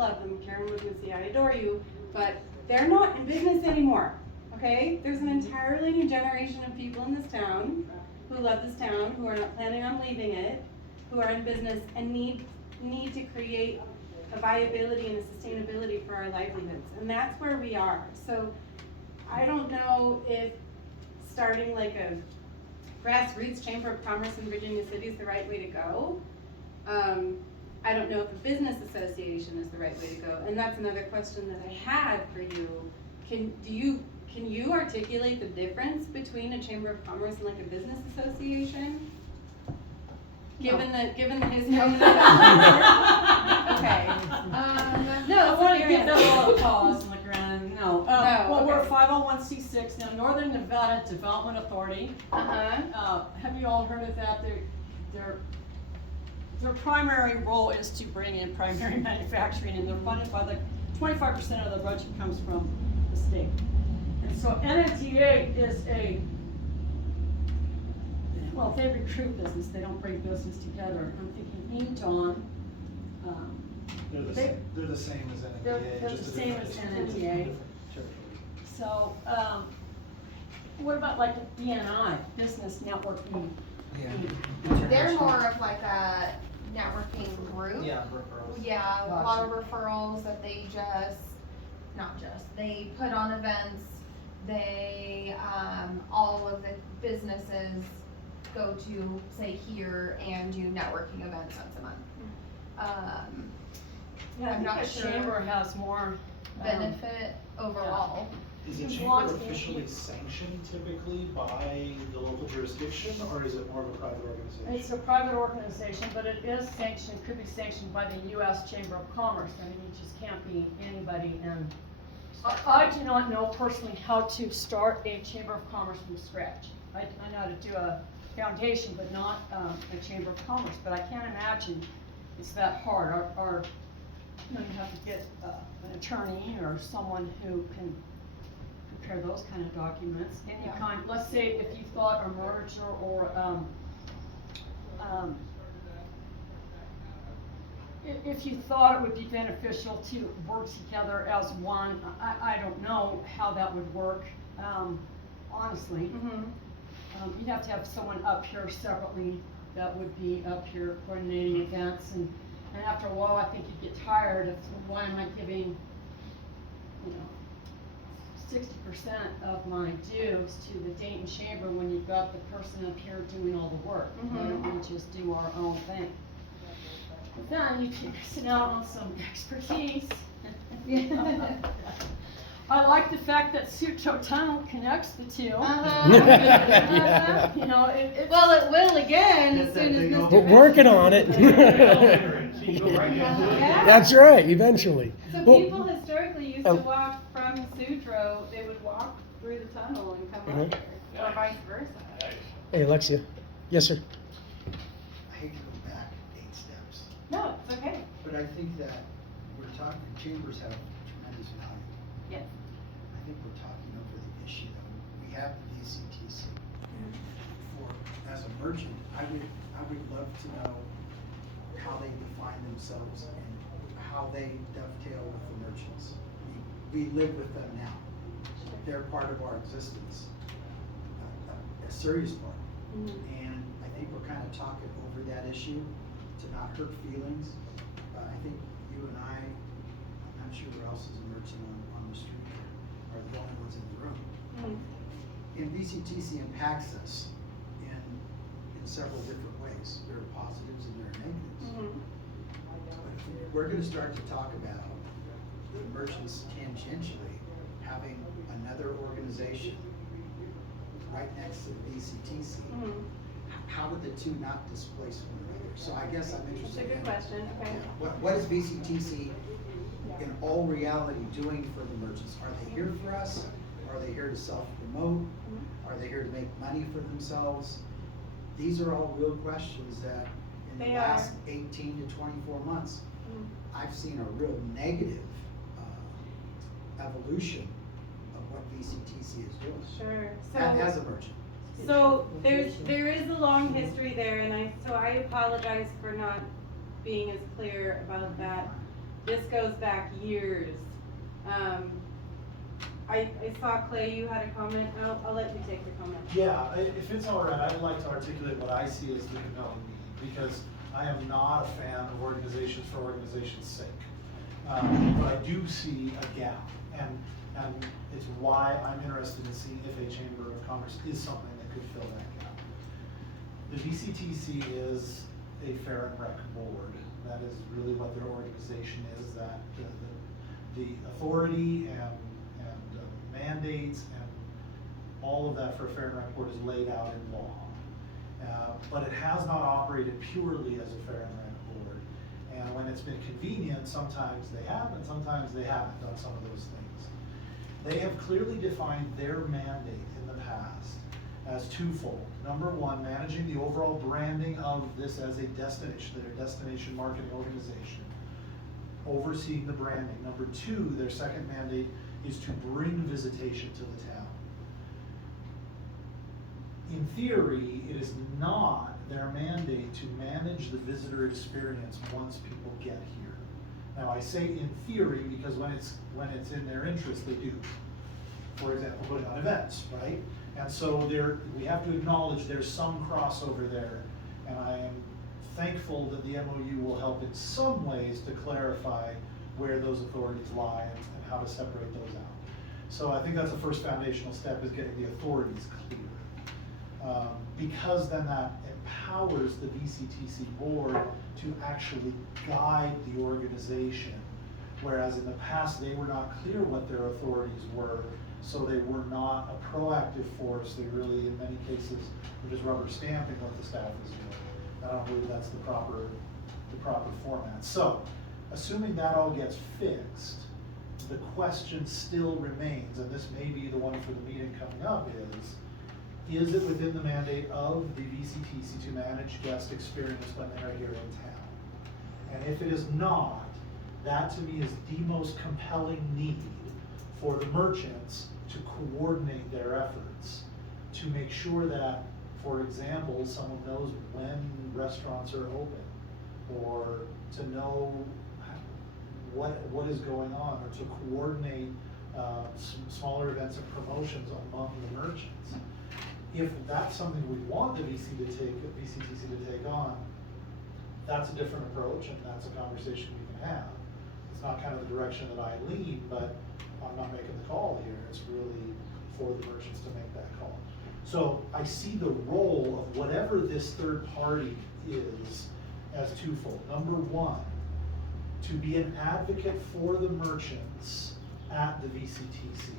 love them, Karen Lucacy, I adore you, but they're not in business anymore, okay? There's an entirely new generation of people in this town who love this town, who are not planning on leaving it, who are in business and need to create a viability and a sustainability for our livelihoods. And that's where we are. So I don't know if starting like a grassroots chamber of commerce in Virginia City is the right way to go. I don't know if a business association is the right way to go. And that's another question that I had for you. Can you articulate the difference between a chamber of commerce and like a business association? Given the history. Okay. No, I want to give that a little pause and look around. No. Well, we're a okay. 501c6 now, Northern Nevada Development Authority. Have you all heard of that? Their primary role is to bring in primary manufacturing, and they're funded by 25% of the budget comes from the state. And so NNTA is well, they recruit business, they don't bring business together. I'm thinking Eton. They're the same as NNTA. They're the same as NNTA. So, what about like the BNI, Business Networking? They're more of like a networking group. Yeah, referrals. Yeah, a lot of referrals that they they put on events. They, all of the businesses go to, say, here and do networking events once a month. Yeah, I'm not the sure. Chamber has more Benefit overall. Is the As chamber long as- officially sanctioned typically by the local jurisdiction, or is it more of a private organization? It's a private organization, but it is sanctioned, could be sanctioned by the U.S. Chamber of Commerce. I mean, you just can't be anybody. And I do not know personally how to start a Chamber of Commerce from scratch. I know how to do a foundation, but not a Chamber of Commerce. But I can't imagine it's that hard. You have to get an attorney or someone who can prepare those kind of documents. Any Yeah. kind, let's say if you thought a merger or if you thought it would be beneficial to work together as one, I don't know how that would work, honestly. You'd have to have someone up here separately that would be up here coordinating events, and after a while I think you'd get tired of, why am I giving, 60% of my dues to the Dayton Chamber when you've got the person up here doing all the work? Why don't we just do our own thing? But then you can sit out on some expertise. I like the fact that Sutro Tunnel connects the two. Yeah. Well, it will again as soon as Mr. We're working on it. Yeah. That's right, eventually. So Well, people historically used to walk from Sutro, they would walk through the tunnel and come up here, or vice versa. Hey, Alexia. Yes, sir. I hate to go back 8 steps, No, it's okay. but I think that we're talking, chambers have tremendous value. Yes. I think we're talking over the issue that we have the VCTC. As a merchant, I would love to know how they define themselves and how they dovetail with the merchants. We live with them now. They're part of our existence, a serious part. And I think we're kind of talking over that issue to not hurt feelings. I think you and I'm not sure who else is a merchant on the street here, are the only ones in the room. And VCTC impacts us in several different ways. There are positives and there are negatives. But if we're going to start to talk about the merchants tangentially having another organization right next to the VCTC, how would the two not displace one another? So I guess I'm It's a interested good in question, okay. what is VCTC in all reality doing for the merchants? Are they here for us? Are they here to self-promote? Are they here to make money for themselves? These are all real questions that in the They last are. 18 to 24 months, I've seen a real negative evolution of what VCTC is doing. Sure. As a merchant. So there is a long history there, and I apologize for not being as clear about that. This goes back years. I saw Clay, you had a comment, I'll let you take the comment. Yeah, if it's all right, I'd like to articulate what I see as the compelling need, because I am not a fan of organizations for organization's sake. But I do see a gap, and it's why I'm interested in seeing if a Chamber of Commerce is something that could fill that gap. The VCTC is a fair and rec board. That is really what their organization is, that the authority and mandates and all of that for a fair and rec board is laid out in law. But it has not operated purely as a fair and rec board. And when it's been convenient, sometimes they have and sometimes they haven't done some of those things. They have clearly defined their mandate in the past as twofold. Number one, managing the overall branding of this as a destination, their destination marketing organization, overseeing the branding. Number two, their second mandate is to bring visitation to the town. In theory, it is not their mandate to manage the visitor experience once people get here. Now, I say in theory because when it's in their interest, they do. For example, putting on events, right? And so we have to acknowledge there's some crossover there, and I am thankful that the MOU will help in some ways to clarify where those authorities lie and how to separate those out. So I think that's the first foundational step, is getting the authorities clear. Because then that empowers the VCTC board to actually guide the organization, whereas in the past they were not clear what their authorities were, so they were not a proactive force. They really, in many cases, were just rubber stamping what the staff was doing. I don't believe that's the proper format. So, assuming that all gets fixed, the question still remains, and this may be the one for the meeting coming up, is it within the mandate of the VCTC to manage guest experience when they are here in town? And if it is not, that to me is the most compelling need for the merchants to coordinate their efforts, to make sure that, for example, someone knows when restaurants are open, or to know what is going on, or to coordinate smaller events and promotions among the merchants. If that's something we want the VCTC to take on, that's a different approach, and that's a conversation we can have. It's not kind of the direction that I lean, but I'm not making the call here. It's really for the merchants to make that call. So I see the role of whatever this third party is as twofold. Number one, to be an advocate for the merchants at the VCTC.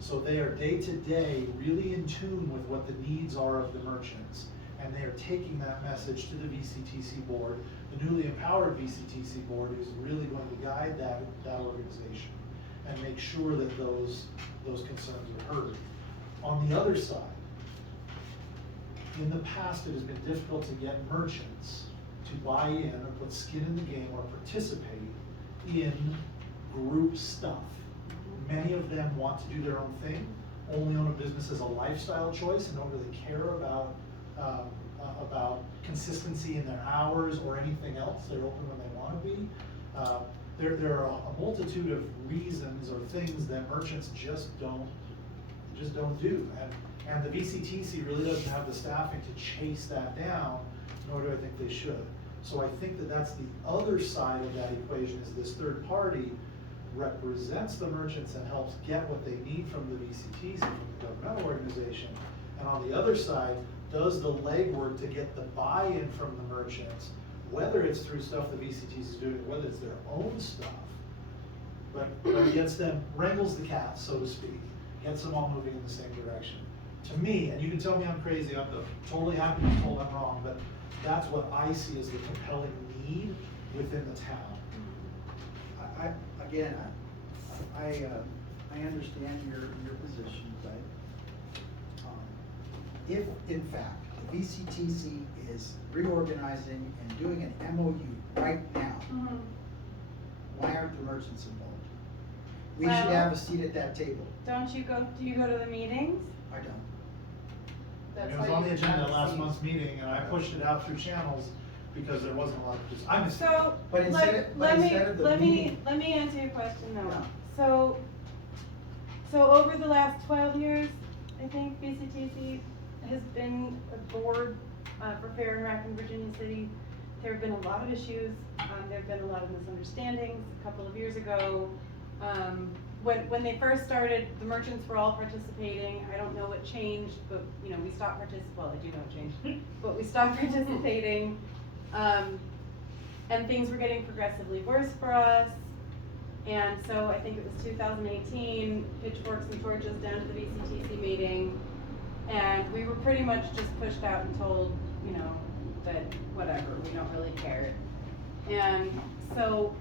So they are day to day really in tune with what the needs are of the merchants, and they are taking that message to the VCTC board, the newly empowered VCTC board, who's really going to guide that organization and make sure that those concerns are heard. On the other side, in the past it has been difficult to get merchants to buy in or put skin in the game or participate in group stuff. Many of them want to do their own thing, only own a business as a lifestyle choice, and don't really care about consistency in their hours or anything else. They're open when they want to be. There are a multitude of reasons or things that merchants just don't do, and the VCTC really doesn't have the staffing to chase that down, nor do I think they should. So I think that that's the other side of that equation, is this third party represents the merchants and helps get what they need from the VCTC, from the governmental organization, and on the other side does the legwork to get the buy-in from the merchants, whether it's through stuff the VCTC is doing, whether it's their own stuff, but gets them, wrangles the cats, so to speak, gets them all moving in the same direction. To me, and you can tell me I'm crazy, I'm totally happy to be told I'm wrong, but that's what I see as the compelling need within the town. I understand your position, but if in fact the VCTC is reorganizing and doing an MOU right now, why aren't the merchants involved? We should Well, have a seat at that table. Do you go to the meetings? I don't. That's It was why on the you agenda have at a last seat. month's meeting, and I pushed it out through channels, because there wasn't a lot of, I'm just. So, But instead let, of- let but me, instead of the let me, meeting- let me answer your question though. Yeah. So over the last 12 years, I think BCTC has been a board for Fair and Rec in Virginia City. There have been a lot of issues, there have been a lot of misunderstandings. A couple of years ago, when they first started, the merchants were all participating. I don't know what changed, but, you know, we stopped well, I do know what changed, but we stopped participating. And things were getting progressively worse for us. And so I think it was 2018, pitchforks and torches down to the BCTC meeting. And we were pretty much just pushed out and told, you know, that whatever, we don't really care. And so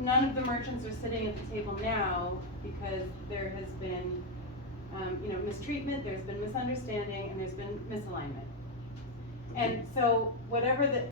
none of the merchants are sitting at the table now because there has been, you know, mistreatment, there's been misunderstanding, and there's been misalignment. And so whatever the